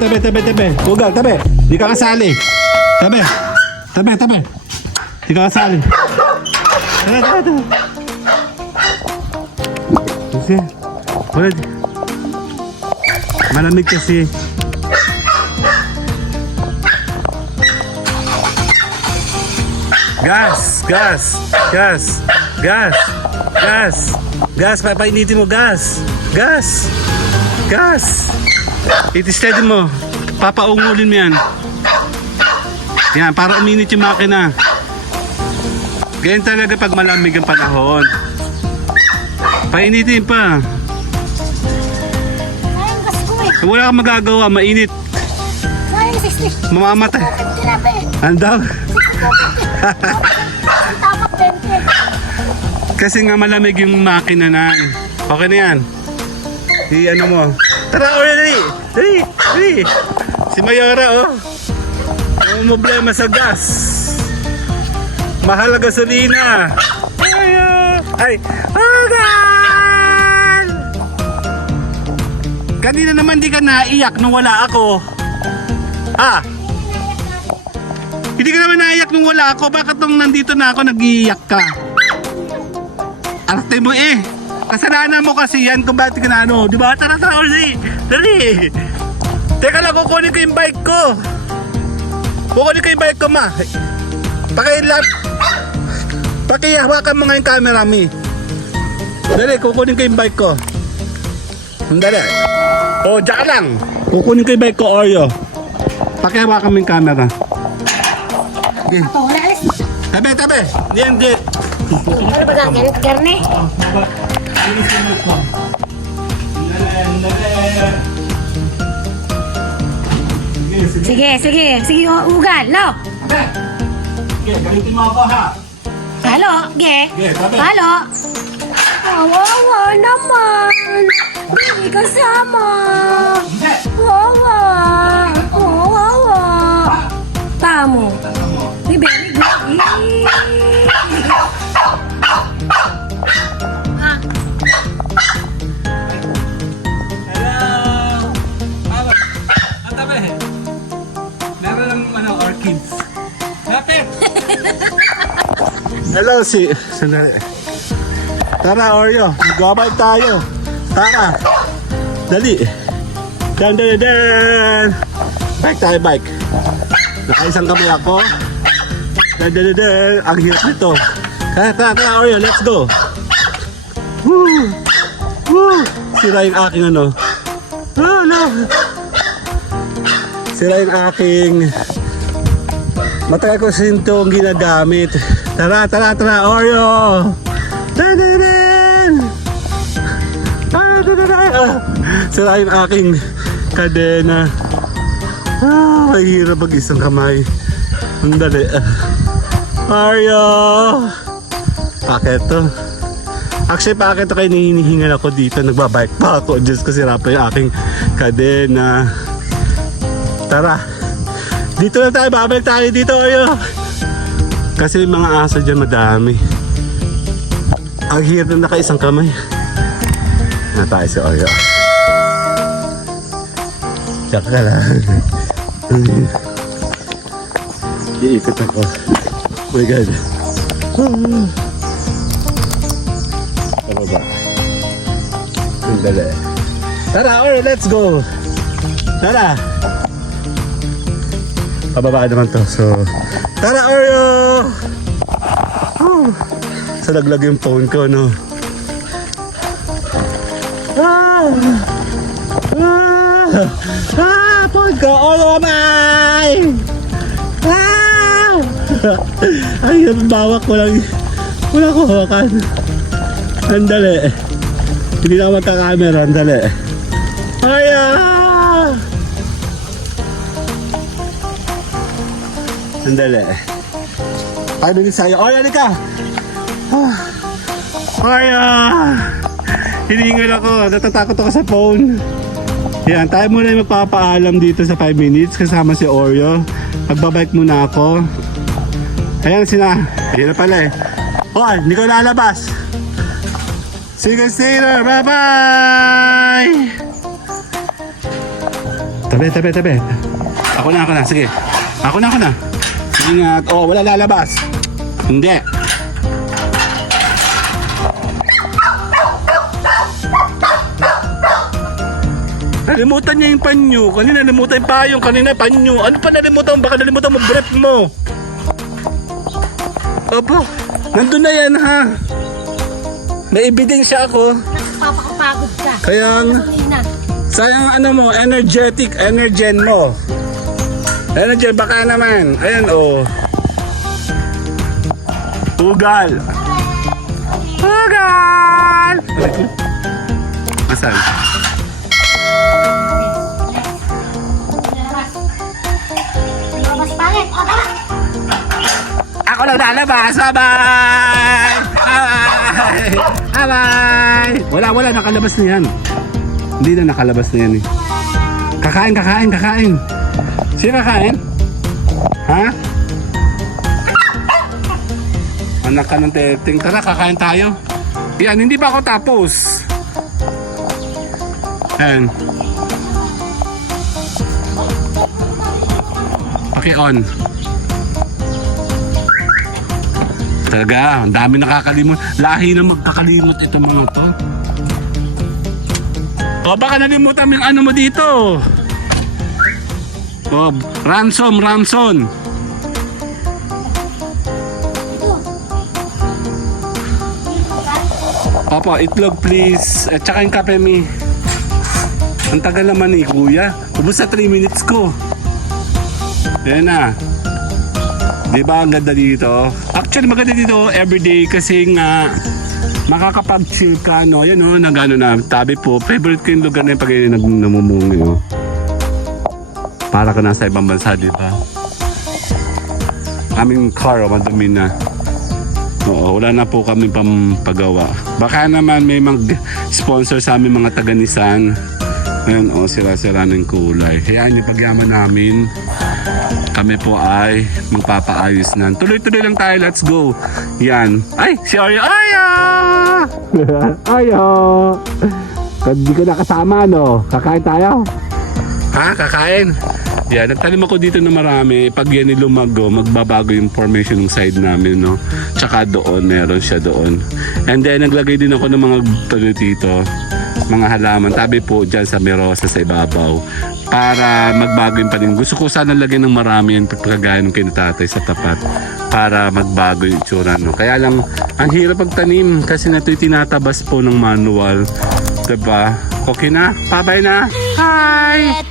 tabi. Ugal, tabi. Di ka kasali. Tabi. Di ka kasali. Tara. Kasi, wala. Malamig kasi. Gas, papainitin mo, gas. Iti-steady mo. Papaungulin mo yan. Yan, para uminit yung makina. Ganyan talaga pag malamig ang panahon. Painitin pa. Ayun, gas ko eh. Wala kang magagawa, mainit. Ayun, 60. Mamamatay. Grabe. Andaw? Ang tapak 20. Kasi nga malamig yung makina na. Okay na yan. Ano mo. Tara, dali. Si Mayora, oh. Ang problema sa gas. Mahal na gasolina. Ay, Ugal! Kanina naman di ka naiyak nung wala ako. Ha? Hindi ka naman naiyak nung wala ako. Bakit nung nandito na ako nag-iiyak ka? Arte mo eh. Kasalanan mo kasi yan kung bakit ka na ano. Diba? Tara, Orly. Dali. Teka lang, kukunin ko yung bike ko. Ma. Pakihawakan mo nga yung camera, mi. Dali, kukunin ko yung bike ko. Dali. O, diyan lang. Kukunin ko yung bike ko, Oreo. Pakihawakan mo yung camera. Okay. Ito, wala alis. Tabi. Hindi. Ano ba gagawin? Garne? Sige, ugal, lo. Gamitin mo ako, ha? Halo, tabi. Halo. Wawa naman. Hindi kasama. Wawa. Tamo. Very good. Hello, sandali. Tara, Oreo. Mag-bike tayo. Tara. Dali. Dan. Bike. Nakaisang kamay ako. Dan. Ang hirap nito. Tara, Oreo. Let's go. Woo. Sira yung aking ano. Oh, no. Sira yung aking... Matagal ko sinto ang ginagamit. Tara, Oreo! Sira yung aking kadena. May hirap pag isang kamay. Ang dali. Oreo! Bakit to? Actually, bakit to kayo hinihingal ako dito? Nagbabike pa ako. Diyos ko, sira pa yung aking kadena. Tara. Dito na tayo, babalik tayo dito, Oreo. Kasi may mga aso dyan madami. Ang hirap na nakaisang kamay. Na tayo si Oreo. Tsaka ka lang. Iikot ako. Oh my God. Ano ba? Ang dali. Tara, Oreo, let's go. Tara. Pababa naman to. So, tara, Oreo! So, laglag yung phone ko, no? Phone ko! Oreo, amay! Ay, bawak ko lang. Wala ko hawakan. Andali. Hindi na ako magkakamera. Andali. Oreo! Sandali. Ay, bilis sa'yo. Oy, halika! Ay, hiningal ako. Natatakot ako sa phone. Yan, tayo muna yung magpapaalam dito sa 5 minutes kasama si Oreo. Magbabike muna ako. Ayan sila. Ayan na pala eh. Hoy, hindi ko lalabas. See you guys later. Bye-bye! Tabi. Ako na. Sige. Ako na. Ingat. Oh, wala lalabas. Hindi. Nalimutan niya yung panyo. Kanina nalimutan yung payong. Kanina panyo. Ano pa nalimutan mo? Baka nalimutan mo brief mo. Opo. Nandun na yan ha. May ebidensya ako. Nakapapakapagod ka. Kaya Kanina. sayang ano mo, energen mo. Energen, baka naman. Ayan oh. Ugal. Asan? Mas pangit. O, tara. Ako lang lalabas. Bye-bye! Bye-bye! Wala. Nakalabas na yan. Hindi na nakalabas na yan eh. Kakain. Sino kakain? Ha? Anak ka ng teting. Tara, kakain tayo. Yan, hindi pa ako tapos. Ayan. Paki-on. Talaga, ang dami nakakalimot. Lahi na magkakalimot itong mga to. O baka nalimutan mo yung ano mo dito. O, ransom. Opo, itlog please. At saka yung kape mi. Ang tagal naman ni kuya. Ubus sa 3 minutes ko. Ayan na. Di ba ang ganda dito? Actually maganda dito everyday kasi nga makakapag-chill ka, no? Yan o, nagano na, tabi po. Favorite ko yung lugar na yung pag namumungi, no? Para ka nasa ibang bansa, di ba? Aming car, madumi na. Oo, wala na po kami pampagawa. Baka naman may mag-sponsor sa aming mga taga-Nissan. Ayan, o, sira-sira ng kulay. Hayaan yung pagyaman namin. Kami po ay magpapaayos na. Tuloy-tuloy lang tayo, let's go. Yan. Ay, si Arya. Ayo! Hindi ka nakasama, no? Kakain tayo? Ha? Kakain? Yan, nagtanim ako dito na marami. Pag yan lumago, magbabago yung formation ng side namin, no? Tsaka doon, meron siya doon. And then, naglagay din ako ng mga tuloy dito. Mga halaman. Tabi po dyan sa merosa sa ibabaw. Para magbago yung panin. Gusto ko sana lagyan ng marami yung pagkagaya ng kinatatay sa tapat. Para magbago yung itsura, no? Kaya lang, ang hirap pagtanim kasi nato'y tinatabas po ng manual. Diba? Okay na? Bye-bye na! Hi!